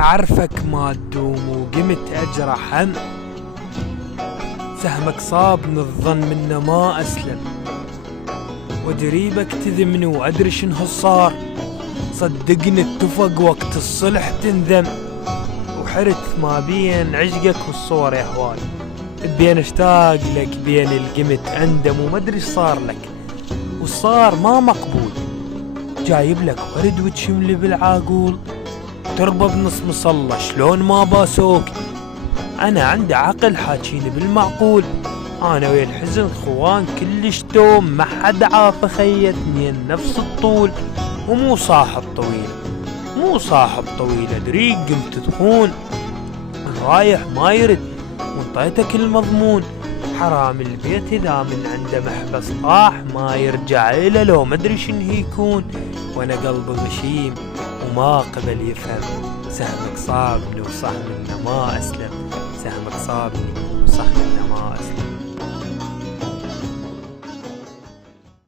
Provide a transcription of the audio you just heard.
أعرفك ما تدوم وقمت أجرح هم، سهمك صابني الظن منه ما أسلم، ودريبك تذمني وأدري شنو صار، صدقني اتفق وقت الصلح تنذم، وحرت ما بين عشقك والصور يا هواي، بين اشتاق لك بين القمت أندم ومدري صار لك، والصار ما مقبول، جايب لك ورد وتشملي بالعاقول، تربى بنص مصلى شلون ما باسوك، انا عندي عقل حاجيني بالمعقول، انا ويا الحزن خوان كلش دوم، ما حد عاف خي اثنين نفس الطول، ومو صاحب طويل مو صاحب طويل ادريك قمت تخون، الرايح ما يرد وانطيتك المضمون، حرام البيت اذا من عنده محبس طاح ما يرجع إله لو مدري شنو يكون، وانا قلبي غشيم وما قبل يفهم، سهمك صابني وصح منه ما اسلم، سهمك صابني وصح منه ما اسلم.